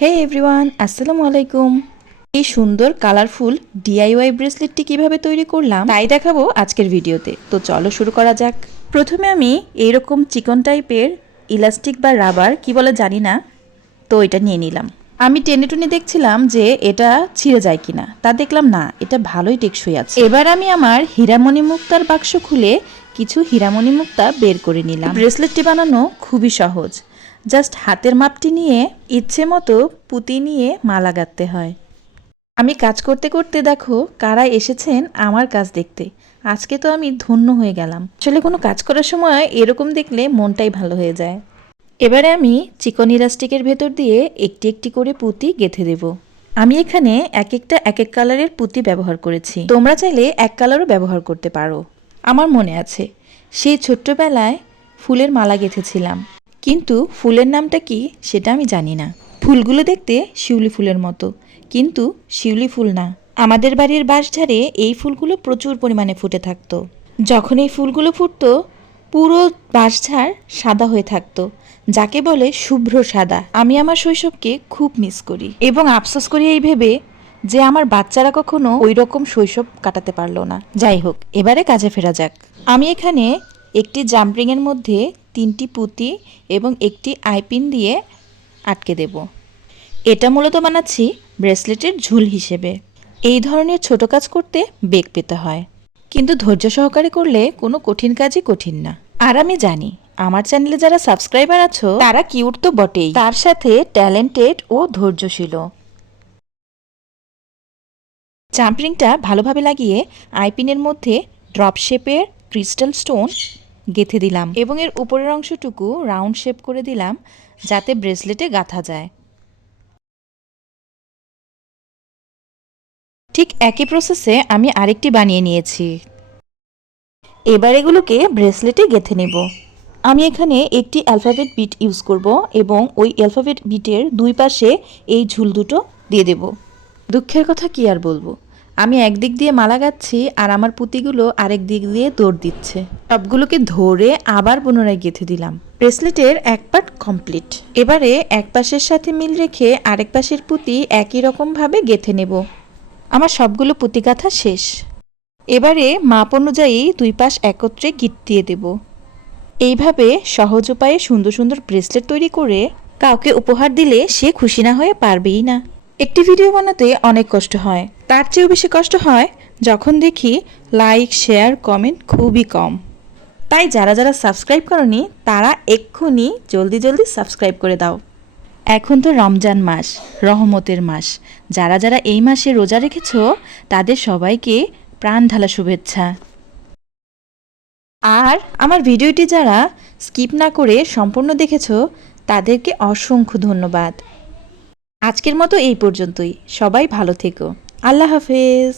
হে everyone আসসালামু আলাইকুম। এই সুন্দর কালারফুল ডিআইওয়াই ব্রেসলেটটি কীভাবে তৈরি করলাম, তাই দেখাবো আজকের ভিডিওতে। তো চলো শুরু করা যাক। প্রথমে আমি এইরকম চিকন টাইপের ইলাস্টিক বা রাবার কি বলে জানি না, তো এটা নিয়ে নিলাম। আমি টেনে টুনে দেখছিলাম যে এটা ছিঁড়ে যায় কিনা, তা দেখলাম না, এটা ভালোই টেকসই আছে। এবার আমি আমার হীরামণি মুক্তার বাক্স খুলে কিছু হীরামণি মুক্তা বের করে নিলাম। ব্রেসলেটটি বানানো খুবই সহজ। জাস্ট হাতের মাপটি নিয়ে ইচ্ছে মতো পুঁতি নিয়ে মালা গাঁথতে হয়। আমি কাজ করতে করতে দেখো কারা এসেছেন আমার কাজ দেখতে। আজকে তো আমি ধন্য হয়ে গেলাম। আসলে কোনো কাজ করার সময় এরকম দেখলে মনটাই ভালো হয়ে যায়। এবারে আমি চিকন ইলাস্টিকের ভেতর দিয়ে একটি একটি করে পুঁতি গেঁথে দেব। আমি এখানে এক একটা, এক এক কালারের পুঁতি ব্যবহার করেছি। তোমরা চাইলে এক কালারও ব্যবহার করতে পারো। আমার মনে আছে, সেই ছোট্টবেলায় ফুলের মালা গেঁথেছিলাম। কিন্তু ফুলের নামটা কি সেটা আমি জানি না। ফুলগুলো দেখতে শিউলি ফুলের মতো, কিন্তু শিউলি ফুল না। আমাদের বাড়ির বাঁশঝাড়ে এই ফুলগুলো প্রচুর পরিমাণে ফুটে থাকতো। যখন এই ফুলগুলো ফুটতো, পুরো বাঁশঝাড় সাদা হয়ে থাকতো, যাকে বলে শুভ্র সাদা। আমি আমার শৈশবকে খুব মিস করি। এবং আফসোস করি এই ভেবে যে আমার বাচ্চারা কখনো ওই রকম শৈশব কাটাতে পারল না। যাই হোক, এবারে কাজে ফেরা যাক। আমি এখানে একটি জাম্পিংয়ের মধ্যে তিনটি পুঁতি এবং একটি আইপিন দিয়ে আটকে দেব। এটা মূলত বানাচ্ছি ব্রেসলেটের ঝুল হিসেবে। এই ধরনের ছোট কাজ করতে বেগ পেতে হয়। কিন্তু ধৈর্য সহকারে করলে কোনো কঠিন কাজই কঠিন না। আর আমি জানি, আমার চ্যানেলে যারা সাবস্ক্রাইবার আছো, তারা কিউট তো বটেই। তার সাথে ট্যালেন্টেড ও ধৈর্যশীল। জাম্পরিংটা ভালোভাবে লাগিয়ে আইপিনের মধ্যে ড্রপ শেপের ক্রিস্টাল স্টোন গেঁথে দিলাম এবং এর উপরের অংশটুকু রাউন্ড শেপ করে দিলাম যাতে ব্রেসলেটে গাঁথা যায়। ঠিক একই প্রসেসে আমি আরেকটি বানিয়ে নিয়েছি। এবার এগুলোকে ব্রেসলেটে গেঁথে নেব। আমি এখানে একটি অ্যালফাবেট বিট ইউজ করব এবং ওই অ্যালফাবেট বিটের দুই পাশে এই ঝুল দুটো দিয়ে দেব। দুঃখের কথা কি আর বলব? আমি একদিক দিয়ে মালা গাচ্ছি আর আমার পুঁতিগুলো আরেক দিক দিয়ে দৌড় দিচ্ছে। সবগুলোকে ধরে আবার পুনরায় গেঁথে দিলাম। ব্রেসলেটের এক পার্ট কমপ্লিট। এবারে এক পাশের সাথে মিল রেখে আরেক পাশের পুঁতি একই রকমভাবে গেঁথে নেব। আমার সবগুলো পুঁতি গাঁথা শেষ। এবারে মাপ অনুযায়ী দুই পাশ একত্রে গিট দিয়ে দেব। এইভাবে সহজ উপায়ে সুন্দর সুন্দর ব্রেসলেট তৈরি করে কাউকে উপহার দিলে সে খুশি না হয়ে পারবেই না। একটি ভিডিও বানাতে অনেক কষ্ট হয়। তার চেয়েও বেশি কষ্ট হয় যখন দেখি লাইক, শেয়ার, কমেন্ট খুবই কম। তাই যারা যারা সাবস্ক্রাইব করনি, তারা এক্ষুনি জলদি জলদি সাবস্ক্রাইব করে দাও। এখন তো রমজান মাস, রহমতের মাস। যারা যারা এই মাসে রোজা রেখেছ, তাদের সবাইকে প্রাণ ঢালা শুভেচ্ছা। আর আমার ভিডিওটি যারা স্কিপ না করে সম্পূর্ণ দেখেছ, তাদেরকে অসংখ্য ধন্যবাদ। আজকের মতো এই পর্যন্তই। সবাই ভালো থেকো। আল্লাহ হাফেজ।